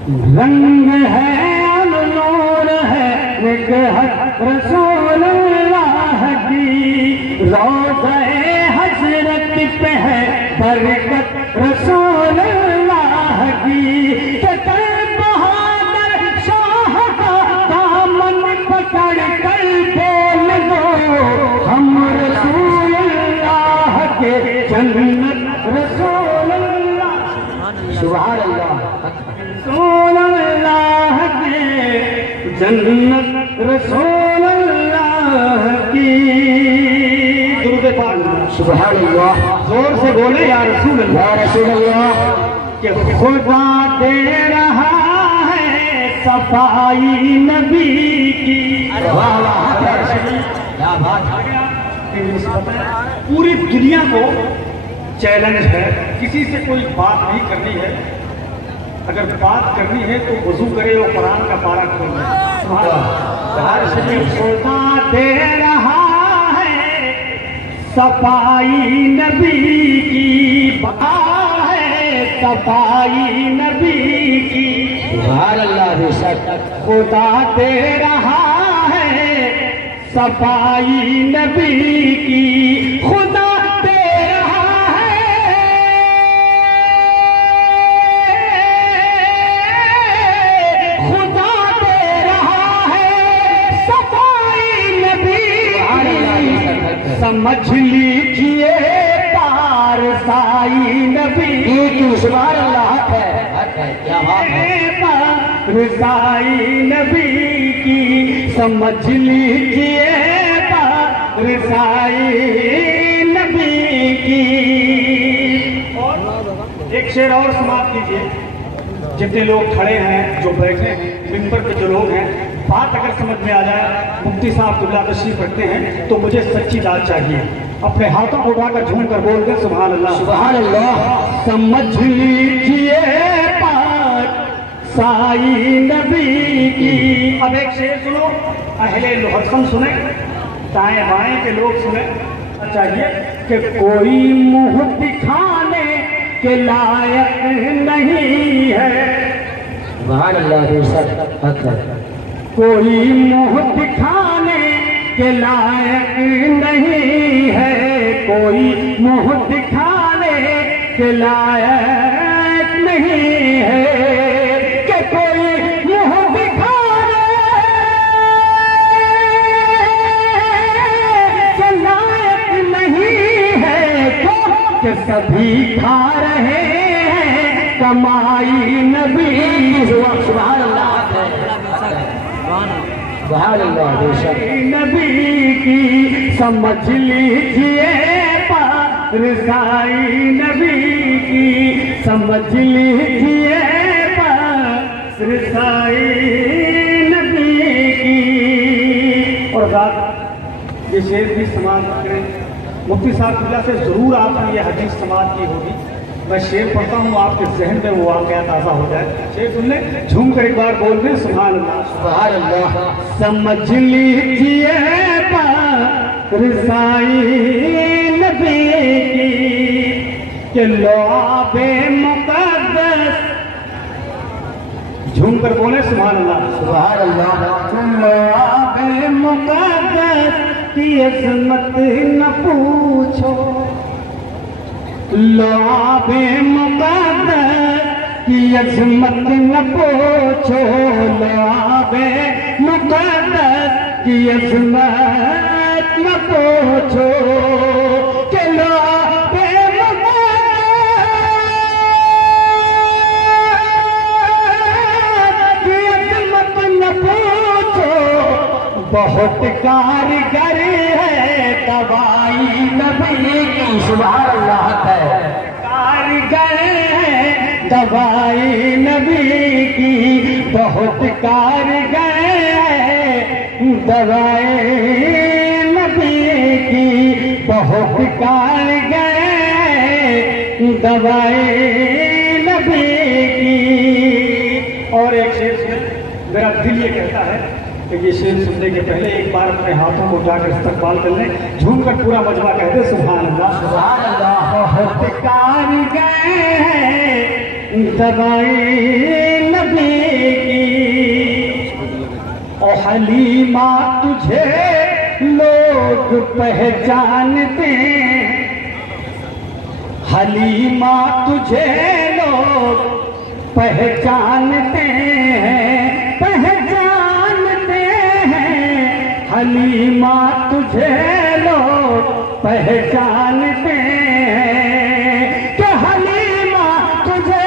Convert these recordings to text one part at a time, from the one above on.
रंग है नूर है रसूल अल्लाह की, रोज़े हजरत पे है बरकत रसूल अल्लाह की। कल बहादुर शाह का दामन पकड़ कर बोल दो, हम रसूल अल्लाह के जन्नत रसूल अल्लाह, सुभान अल्लाह, रसूल अल्लाह के जन्नत रसूल अल्लाह की। दुरूद पाक सुभान अल्लाह, जोर से बोले या रसूल अल्लाह, या रसूल अल्लाह। कि खुदा दे रहा है सफाई नबी की। वाह वाह, क्या बात है। पूरी दुनिया को चैलेंज है, किसी से कोई बात नहीं करनी है, अगर बात करनी है तो वजू करे और कुरान का पारा खोले। खुदा दे रहा है सफाई नबी की, है सफाई नबी की। सुभान अल्लाह, बेशक खुदा दे रहा है सफाई नबी की। खुदा समझ लीजिए पार साई नबी की। सुभान अल्लाह है, क्या बात है। पार साई नबी की, समझ लीजिए पार साई नबी की। और एक शेर और समाप्त कीजिए। जितने लोग खड़े हैं, जो बैठे हैं, मिंबर पे जो लोग हैं, बात अगर समझ में आ जाए, मुफ्ती साहब दुल्ला तशरीफ रखते हैं, तो मुझे सच्ची दाद चाहिए। अपने हाथों को उठाकर झूम कर बोल दे सुभान अल्लाह, सुभान अल्लाह। समझ लीजिए पार साई नबी की। अब एक शेर सुनो, अहले लोहरसम सुने, दाएं बाएं के लोग सुने। चाहिए कि कोई मुंह दिखाने के लायक नहीं है। सुभान अल्लाह, कोई मुंह दिखाने के लायक नहीं है, कोई मुंह दिखाने के लायक नहीं है। कि कोई मुंह दिखाने के लायक नहीं है, कि सभी खा रहे हैं कमाई नबी। सुभान अल्लाह, नबी की। समझ लीजिए पार साई नबी की, समझ लीजिए पार साई नबी की। और रात ये शेर भी समाप्त करें। मुफ्ती साहब दुल्ला से ज़रूर आपने ये हदीस समाप्त की होगी। मैं शेर पढ़ता हूँ, आपके जहन में वो वाक़या ताज़ा हो जाए। शेर सुन ले, झूम कर एक बार बोल दे सुभान अल्लाह, सुभान अल्लाह। समझ लीजिए पार साई नबी की, कि लौबे मुक़द्दस, झूम कर बोले सुभान अल्लाह, सुभान अल्लाह। लौबे मुक़द्दस की अज़मत न पूछो, लौबे मुक़द्दस की अज़मत न पूछो, लौबे मुक़द्दस की अज़मत न पूछो। कि लौबे मुक़द्दस की अज़मत न पूछो, बहुत कारीगर है दवाई नबी की। सुभान अल्लाह है, कारीगर है दवाई नबी की, बहुत कारीगर है दवाई नबी की, बहुत कारीगर है दवाई नबी की। और एक शेर सुने, मेरा दिल ये कहता है कि ये शेर सुनने के पहले एक बार अपने हाथों को उठाकर इस्तकबाल कर लें, झूम कर पूरा मजमा कह दे सुभान अल्लाह, सुभान अल्लाह। बहुत कारीगर है दवाई नबी की। ओ हलीमा तुझे लोग पहचानते, हलीमा तुझे लोग पहचानते हैं, पहचानते हैं। हलीमा तुझे लोग पहचानते हैं कि हलीमा तुझे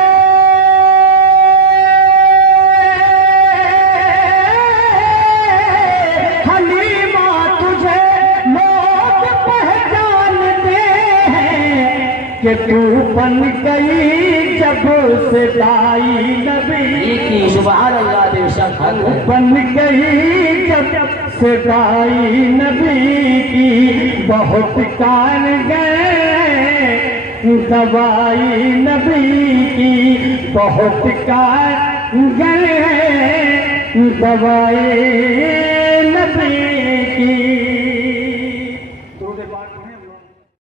लोग पहचानते हैं कि तू बन गई जब से दाई नबी की। सुभान अल्लाह, बेशक बन गई जब से दाई नबी की। बहुत कान गए दवाई नबी की, बहुत कान गए दवाई